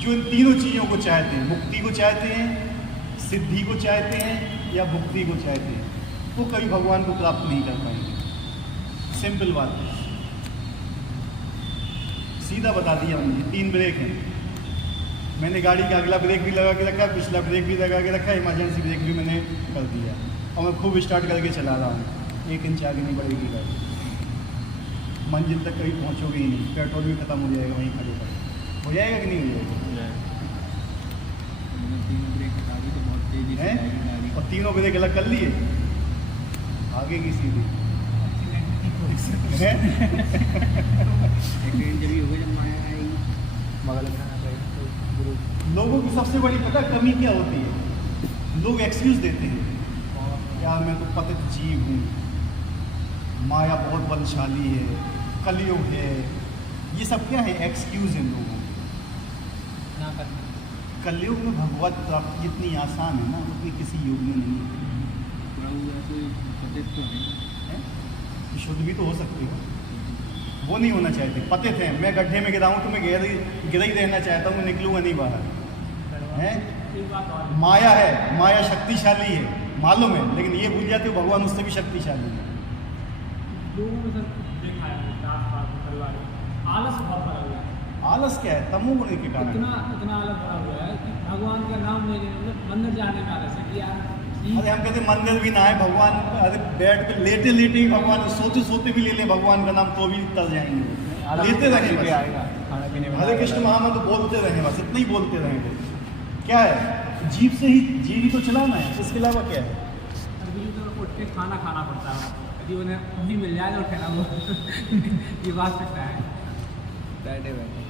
जो इन तीनों चीज़ों को चाहते हैं, मुक्ति को चाहते हैं, सिद्धि को चाहते हैं या मुक्ति को चाहते हैं, वो कभी भगवान को प्राप्त नहीं कर पाएंगे। सिंपल बात है, सीधा बता दिया मुझे। 3 ब्रेक हैं। मैंने गाड़ी का अगला ब्रेक भी लगा के रखा, पिछला ब्रेक भी लगा के रखा, इमरजेंसी ब्रेक भी मैंने कर दिया और मैं खूब स्टार्ट करके चला रहा हूँ। 1 इंच आगे नहीं बढ़ेगी गाड़ी, मंजिल तक कहीं पहुँचोगे ही नहीं। पेट्रोल भी खत्म हो जाएगा वहीं खड़े पर। हो जाएगा कि नहीं हो जाएगा? 3 ब्रेक हटा दी तो बहुत तेजी से गाड़ी, और 3 ब्रेक अलग कर लिए, आगे की सीधी एक्सीडेंट जब हो जब माया आएगी मगल खाना पड़ेगा। लोगों की सबसे बड़ी पता कमी क्या होती है? लोग एक्सक्यूज़ देते हैं, यार मैं तो पतित जीव हूँ, माया बहुत बलशाली है, कलयुग है, ये सब क्या है? एक्सक्यूज़ है लोगों ना कर। कलयुग में भगवत प्राप्ति इतनी आसान है ना, उतनी किसी युग में नहीं है। पतित तो है, शुद्ध भी तो हो सकती है, वो नहीं होना चाहते। पतित हैं, मैं गड्ढे में गिरा हूँ तो मैं गिरा ही रहना चाहता हूँ, मैं निकलूँगा नहीं बाहर। है माया है, माया शक्तिशाली है मालूम है, लेकिन ये भूल जाते हो भगवान उससे भी शक्तिशाली है। लोगों में सर देखा है आलस बहुत भरा हुआ है। आलस क्या है? तमोगुण के कारण। इतना आलस भरा हुआ है कि भगवान का नाम लेने मतलब मंदिर जाने में आलस है कि यार अरे हम कहते मंदिर भी ना है भगवान, अरे बेड पे लेटे लेटे ही भगवान, सोते सोते भी ले ले भगवान का नाम तो भी तर जाएंगे। लेते रहें बस, खाना पीने में हरे कृष्ण महामंत्र बोलते रहें बस, इतना ही बोलते रहेंगे। क्या है? जीव से ही जीव ही तो चलाना है, इसके अलावा क्या है? उठ के खाना खाना पड़ता है, यदि उन्हें भी मिल जाए तो उठेगा वो। ये बात सकता है बैठे बैठे।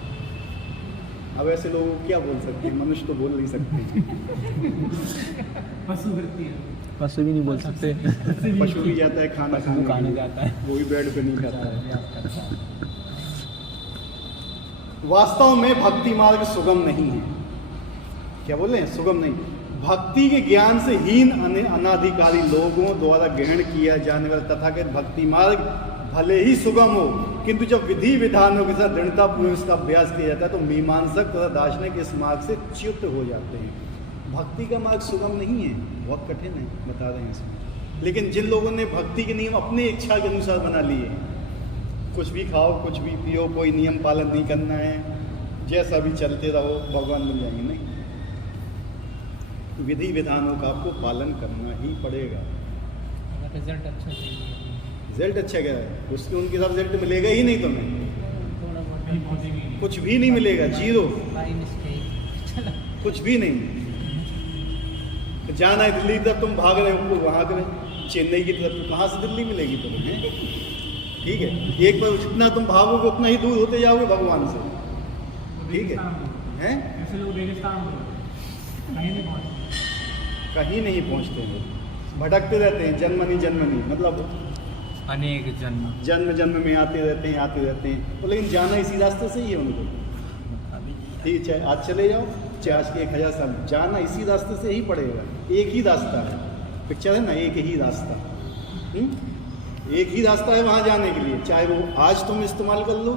अब ऐसे लोगों को क्या बोल सकते हैं? मनुष्य तो बोल नहीं सकते। पशु वृत्ति है, पशु भी नहीं बोल सकते। पशु भी जाता है खाना खाने जाता है, वो भी बेड पे नहीं खाता है। वास्तव में भक्ति मार्ग सुगम नहीं है। क्या बोल रहे हैं? सुगम नहीं। भक्ति के ज्ञान से हीन अनाधिकारी लोगों द्वारा ग्रहण किया जाने वाला तथाकथित भक्ति मार्ग भले ही सुगम हो, किंतु जब विधि विधानों के साथ दृढ़ता पूर्वक इसका अभ्यास किया जाता है तो मीमांसक तथा दार्शनिक इस मार्ग से च्युत हो जाते हैं। भक्ति का मार्ग सुगम नहीं है, बहुत कठिन है, बता रहे हैं इसमें। लेकिन जिन लोगों ने भक्ति के नियम अपने इच्छा के अनुसार बना लिए, कुछ भी खाओ कुछ भी पियो, कोई नियम पालन नहीं करना है, जैसा भी चलते रहो, भगवान मिल जाएंगे, नहीं। विधि विधानों का आपको पालन करना ही पड़ेगा। रिजल्ट अच्छा चाहिए, रिजल्ट अच्छा क्या है? उसके उनके साथ रिजल्ट मिलेगा ही नहीं तुम्हें, थोड़ा बहुत कुछ भी नहीं मिलेगा, जीरो, बाई मिस्टेक कुछ भी नहीं। जाना है दिल्ली तक, तुम भाग रहे हो वहाँ गए, चेन्नई की तरफ, तो कहाँ से दिल्ली मिलेगी तुम्हें? ठीक है, एक बार जितना तुम भागोगे उतना ही दूर होते जाओगे भगवान से। ठीक है, हैं? ऐसे लोग रेगिस्तान में कहीं नहीं पहुँचते, कहीं नहीं पहुंचते हैं, भटकते रहते हैं, जन्मनी मतलब अनेक जन्म जन्म में आते रहते हैं तो, लेकिन जाना इसी रास्ते से ही है उनको। ठीक है, चाहे आज चले जाओ, चाहे आज के 1000 साल, जाना इसी रास्ते से ही पड़ेगा। एक ही रास्ता है, पिक्चर है ना, एक ही रास्ता। एक ही रास्ता है वहाँ जाने के लिए, चाहे वो आज तुम इस्तेमाल कर लो,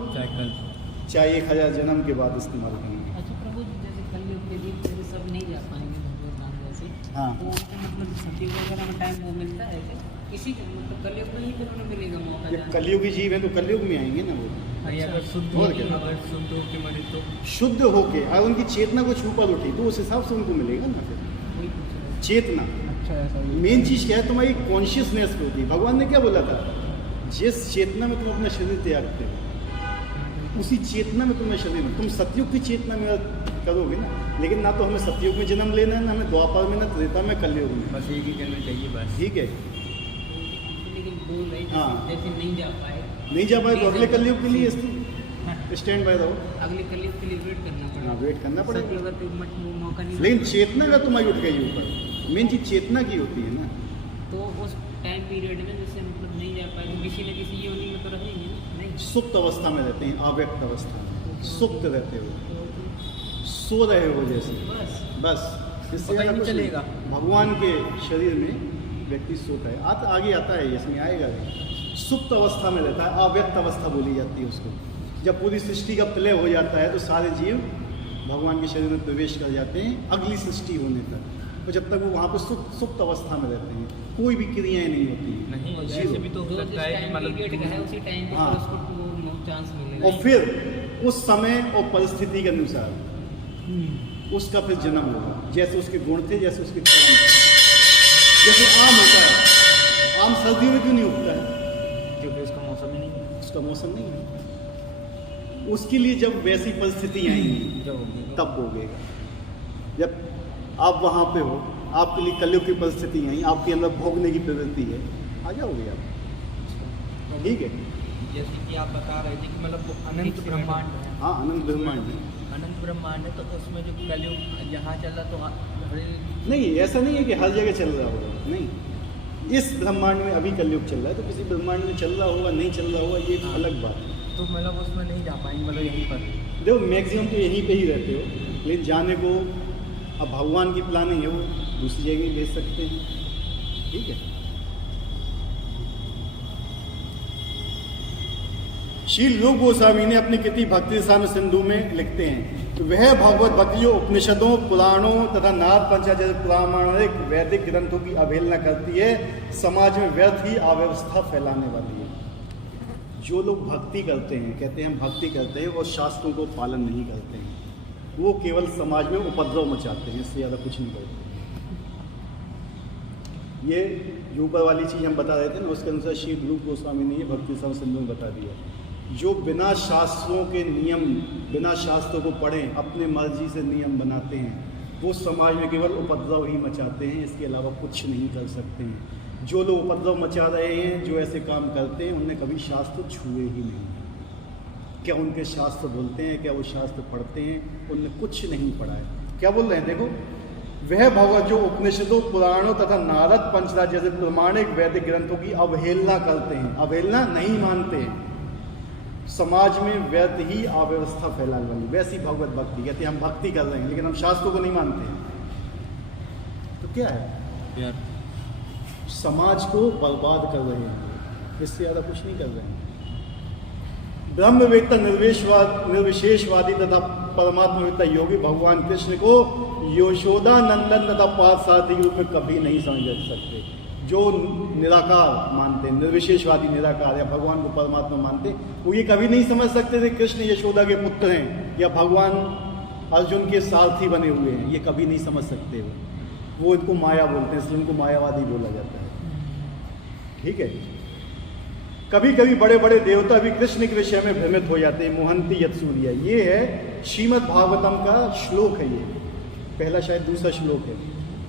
चाहे 1000 जन्म के बाद इस्तेमाल कर लो। अच्छा प्रभु, जैसे कलयुग के दिन जैसे सब नहीं जा पाएंगे भगवत धाम जैसे, हाँ। तो मतलब सतयुग वगैरह में टाइम वो मिलता है क्या? किसी को मतलब कलयुग में ही तो उन्हें मिलेगा मौका ये जाने का? कलयुगी जीव है तो कलयुग में आएंगे ना वो। अगर शुद्ध और क्या? होके मरे तो शुद्ध होके अगर उनकी चेतना कुछ ऊपर उठी तो उस हिसाब से उनको मिलेगा ना फिर वही पूछ रहा हूँ। चेतना। अच्छा ऐसा ही मेन चीज़ क्या है, तुम्हारी कॉन्शियसनेस पे होती है। भगवान ने क्या बोला था, जिस चेतना में तुम अपना शरीर त्यागते हो उसी चेतना में तुम्हें शरीर में, तुम सतयुग की चेतना में करोगे ना, लेकिन ना तो हमें सतयुग में जन्म लेना है, ना हमें द्वापर में, ना त्रेता में, कलयुग में। बस एक ही करना चाहिए बस। ठीक है, लेकिन बोल रहे जैसे, हाँ। जैसे नहीं जा पाए, नहीं जा पाए तो अगले कलयुग के लिए स्टैंड बाय रहो। अगले कलयुग के लिए वेट करना पड़ेगा। हाँ, वेट करना पड़ेगा। सतयुग अगर वो मौका नहीं लेकिन मिला, चेतना का तुम्हारी उठ गई ऊपर, मेन चीज चेतना की होती है ना। तो उस टाइम पीरियड में जैसे मतलब नहीं जा पाए तो किसी न किसी योनि में तो रहेंगे ना? नहीं, सुप्त अवस्था में रहते हैं, अव्यक्त अवस्था में सुप्त रहते हो, तो सो रहे हो जैसे, बस बस इससे पता ही ज़्यादा नहीं कुछ चलेगा। भगवान के शरीर में व्यक्ति सोता है, आगे आता है, इसमें आएगा भी। सुप्त अवस्था में रहता है, अव्यक्त अवस्था बोली जाती है उसको। जब पूरी सृष्टि का प्रलय हो जाता है तो सारे जीव भगवान के शरीर में प्रवेश कर जाते हैं अगली सृष्टि होने तक। तो जब तक वो वहाँ पर सुप्त अवस्था में रहते हैं, कोई भी क्रियाएं नहीं होती हैं। नहीं जीरो। ऐसे भी तो हो जो जिस सकता है कि टाइम मतलब पीरियड का है उसी टाइम पे हाँ। फिर उसको वो चांस मिलेगा। और फिर उस समय और परिस्थिति के अनुसार उसका फिर जन्म होगा, जैसे उसके गुण थे, जैसे उसके कर्म थे। जैसे आम होता है, आम सर्दियों में क्यों नहीं उगता है? क्योंकि इसका मौसम ही नहीं है। उसका मौसम नहीं है। उसके लिए जब वैसी परिस्थिति आएंगी जब होगी तब उगेगा। जब आप वहाँ पे हो, आपके लिए कलयुग की परिस्थिति आई, आपके अंदर भोगने की प्रवृत्ति है, आ जाओगे आप। ठीक है, जैसे कि आप बता रहे थे कि मतलब वो अनंत ब्रह्मांड है। हाँ, अनंत ब्रह्मांड है। अनंत ब्रह्मांड है तो उसमें जो कलयुग यहाँ चल रहा तो नहीं, ऐसा नहीं है कि हर जगह चल रहा होगा, नहीं। इस ब्रह्मांड में अभी कलयुग चल रहा है, तो किसी ब्रह्मांड में चल रहा होगा, नहीं चल रहा होगा, ये एक अलग बात है। तो मतलब उसमें नहीं जा पाएंगे, मतलब यहीं पर देखो मैक्सिमम तो यहीं पे ही रहते हो, लेकिन जाने को अब भगवान की प्लानिंग है, वो दूसरी जगह भेज सकते हैं। ठीक है, श्री रूप गोस्वामी ने अपनी कृति भक्ति साम्य सिंधु में लिखते हैं, तो वह भगवत भक्ति जो उपनिषदों, पुराणों तथा नाथ पंचायत प्रामाणिक वैदिक ग्रंथों की अवहेलना करती है, समाज में व्यर्थ ही अव्यवस्था फैलाने वाली है। जो लोग भक्ति करते हैं, कहते हैं हम भक्ति करते हैं और शास्त्रों को पालन नहीं करते हैं, वो केवल समाज में उपद्रव मचाते हैं, इससे ज़्यादा कुछ नहीं करते। ये जो ऊपर वाली चीज़ हम बता रहे थे ना, उसके अनुसार श्री रूप गोस्वामी ने ये भक्ति साम्य सिंधु में बता दिया। जो बिना शास्त्रों के नियम, बिना शास्त्रों को पढ़े अपने मर्जी से नियम बनाते हैं, वो समाज में केवल उपद्रव ही मचाते हैं, इसके अलावा कुछ नहीं कर सकते हैं। जो लोग उपद्रव मचा रहे हैं, जो ऐसे काम करते हैं, उनने कभी शास्त्र छुए ही नहीं। क्या उनके शास्त्र बोलते हैं, क्या वो शास्त्र पढ़ते हैं? उनने कुछ नहीं पढ़ा है। क्या बोल रहे हैं देखो, वह भगवत जो उपनिषदों, पुराणों तथा नारद पंचराज जैसे प्रमाणिक वैदिक ग्रंथों की अवहेलना करते हैं, अवहेलना नहीं मानते हैं, समाज में व्यर्थ ही अव्यवस्था फैलाने वाली, वैसी भगवत भक्ति। कहते हैं हम भक्ति कर रहे हैं लेकिन हम शास्त्रों को नहीं मानते हैं, तो क्या है? यार समाज को बर्बाद कर रहे हैं, इससे ज़्यादा कुछ नहीं कर रहे हैं। ब्रह्मवेत्ता निर्विशेषवादी तथा परमात्मवेत्ता योगी भगवान कृष्ण को यशोदा नंदन तथा पार्थसारथी के रूप में कभी नहीं समझ सकते। जो निराकार मानते हैं, निर्विशेषवादी निराकार या भगवान को परमात्मा मानते, वो ये कभी नहीं समझ सकते थे कृष्ण यशोदा के पुत्र हैं या भगवान अर्जुन के सारथी बने हुए हैं, ये कभी नहीं समझ सकते। वो इनको माया बोलते हैं, इसलिए उनको मायावादी बोला जाता है। ठीक है, कभी कभी बड़े बड़े देवता भी कृष्ण के विषय में भ्रमित हो जाते हैं। मोहंती यत्सूर्या, ये है श्रीमद् भागवतम का श्लोक है, ये पहला शायद दूसरा श्लोक है।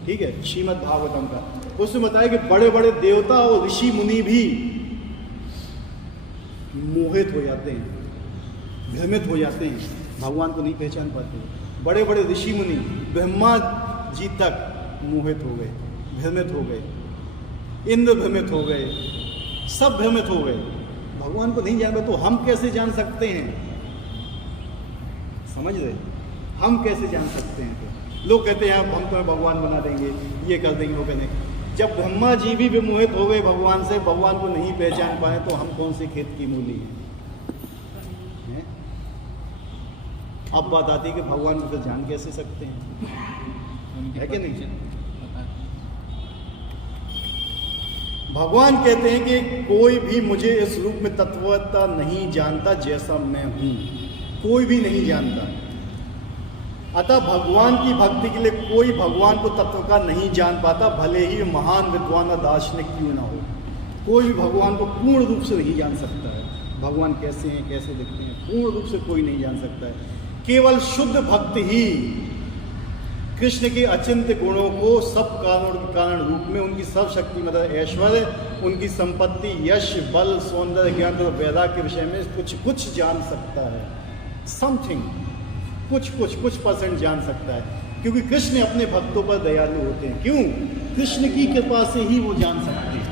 ठीक है, श्रीमद् भागवतम का। उसमें बताया कि बड़े बड़े देवता और ऋषि मुनि भी मोहित हो जाते हैं, भ्रमित हो जाते हैं, भगवान को नहीं पहचान पाते। बड़े बड़े ऋषि मुनि ब्रह्मा जी तक मोहित हो गए, भ्रमित हो गए, इंद्र भ्रमित हो गए, सब भ्रमित हो गए। भगवान को नहीं जान पाए तो हम कैसे जान सकते हैं? समझ रहे? हम कैसे जान सकते हैं? तो लोग कहते हैं हम तो भगवान बना देंगे, ये कर देंगे, वो कर देंगे। जब ब्रह्मा जी भी विमोहित हो गए भगवान से, भगवान को नहीं पहचान पाए, तो हम कौन से खेत की मूली हैं? अब बात आती है कि भगवान को तो जान कैसे सकते हैं, है कि नहीं? भगवान कहते हैं कि कोई भी मुझे इस रूप में तत्वता नहीं जानता जैसा मैं हूं, कोई भी नहीं जानता। अतः भगवान की भक्ति के लिए कोई भगवान को तत्व का नहीं जान पाता, भले ही महान विद्वान और दार्शनिक क्यों ना हो। कोई भी भगवान को पूर्ण रूप से नहीं जान सकता है। भगवान कैसे हैं, कैसे दिखते हैं, पूर्ण रूप से कोई नहीं जान सकता है। केवल शुद्ध भक्त ही कृष्ण के अचिंत्य गुणों को सब कारण रूप में, उनकी सब शक्ति, मतलब ऐश्वर्य, उनकी संपत्ति, यश, बल, सौंदर्य, ज्ञान और वैराग्य के विषय में कुछ जान सकता है। समथिंग, कुछ परसेंट जान सकता है, क्योंकि कृष्ण अपने भक्तों पर दयालु होते हैं। क्यों? कृष्ण की कृपा से ही वो जान सकते हैं।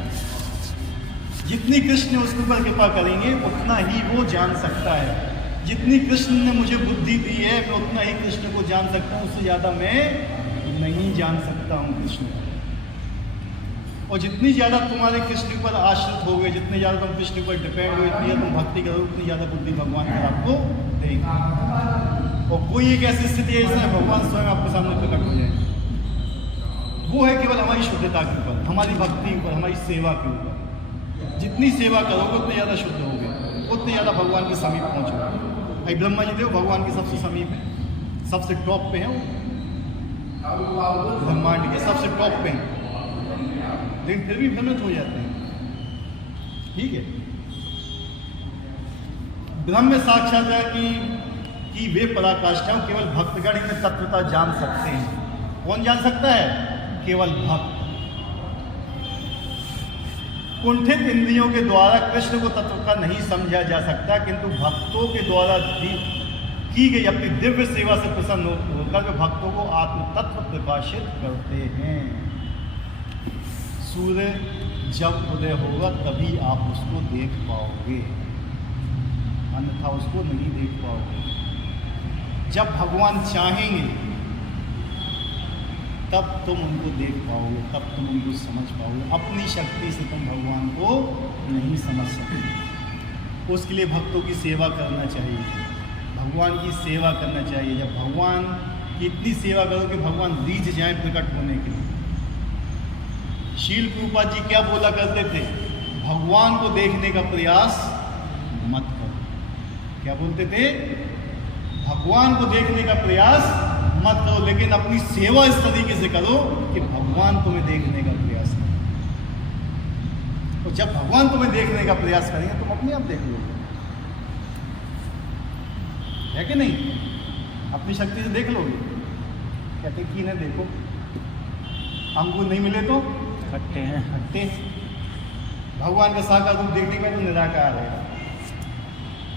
जितनी कृष्ण उसके ऊपर कृपा करेंगे उतना ही वो जान सकता है। जितनी कृष्ण ने मुझे बुद्धि दी है, मैं उतना ही कृष्ण को जान सकता हूँ, उससे ज़्यादा मैं नहीं जान सकता हूँ कृष्ण को। और जितनी ज़्यादा तुम्हारे कृष्ण पर आश्रित हो गए, जितने ज़्यादा तुम कृष्ण पर डिपेंड हो, इतनी ज़्यादा तुम भक्ति करो, उतनी ज़्यादा बुद्धि भगवान का आपको देंगे। और कोई एक ऐसी स्थिति है जिसमें भगवान स्वयं आपके सामने प्रकट हो जाए, वो है केवल हमारी शुद्धता के ऊपर, हमारी भक्ति के ऊपर, हमारी सेवा के ऊपर। जितनी सेवा करोगे उतने ज़्यादा शुद्ध होगे, उतने ज़्यादा भगवान के समीप पहुँचोगे। भाई ब्रह्मा जी देव भगवान के सबसे समीप है, सबसे टॉप पे है वो, ब्रह्मांड के सबसे टॉप पे हैं, लेकिन फिर भी भ्रमित हो जाते हैं। ठीक है, ब्रह्म साक्षात्कार की वे पराकाष्ठा केवल भक्तगण में तत्वता जान सकते हैं। कौन जान सकता है? केवल भक्त। कुंठित इंद्रियों के द्वारा कृष्ण को तत्व का नहीं समझा जा सकता, किंतु भक्तों के द्वारा की गई अपनी दिव्य सेवा से प्रसन्न होकर वे भक्तों को आत्म तत्व प्रकाशित करते हैं। सूर्य जब उदय होगा तभी आप उसको देख पाओगे, अन्यथा उसको नहीं देख पाओगे। जब भगवान चाहेंगे तब तुम उनको देख पाओगे, तब तुम उनको समझ पाओगे। अपनी शक्ति से तुम भगवान को नहीं समझ सकते। उसके लिए भक्तों की सेवा करना चाहिए, भगवान की सेवा करना चाहिए। जब भगवान की इतनी सेवा करो कि भगवान रीझ जाए प्रकट होने के लिए। शील प्रभुपाद जी क्या बोला करते थे? भगवान को देखने का प्रयास मत करो। क्या बोलते थे? भगवान को देखने का प्रयास मत करो, लेकिन अपनी सेवा इस तरीके से करो कि भगवान तुम्हें देखने का प्रयास करो। तो जब भगवान तुम्हें देखने का प्रयास करेंगे तुम अपने आप देख लोगे, है कि नहीं? अपनी शक्ति से देख लोगे। कहते कि ना देखो, अंगूर नहीं मिले तो खट्टे हैं, खट्टे। भगवान का साकार रूप देखने का तो निराकार है।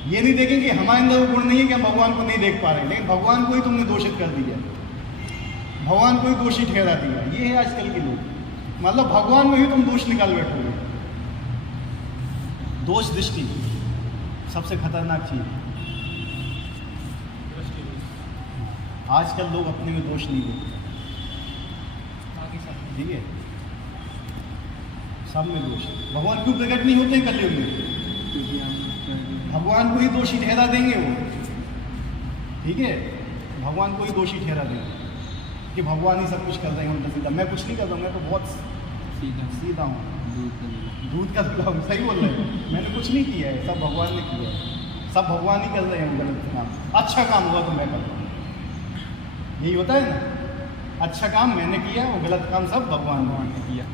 ये नहीं देखें कि हमारे अंदर वो गुण नहीं है कि हम भगवान को नहीं देख पा रहे, लेकिन भगवान को ही तुमने दोषित कर दिया, भगवान को ही दोषी ठहरा दिया। ये है आजकल के लोग, मतलब भगवान में ही तुम दोष निकाल बैठोगे। दोष दृष्टि सबसे खतरनाक चीज है। आजकल लोग अपने में दोष नहीं देखते, ठीक है? सब में दोष। भगवान क्यों प्रकट नहीं होते कलयुग में? भगवान को ही दोषी ठहरा देंगे वो, ठीक है? भगवान को ही दोषी ठहरा देंगे कि भगवान ही सब कुछ कर रहे हैं उल्टा सीधा। मैं कुछ नहीं कर रहा हूँ, मैं तो बहुत सीधा हूँ, दूध का दूल्हा हूँ। सही बोल रहे हैं, मैंने कुछ नहीं किया है, सब भगवान ने किया है। सब भगवान ही कर रहे हैं गलत काम। अच्छा काम हुआ तो मैं कर रहा हूँ, यही होता है ना? अच्छा काम मैंने किया, वो गलत काम सब भगवान ने किया।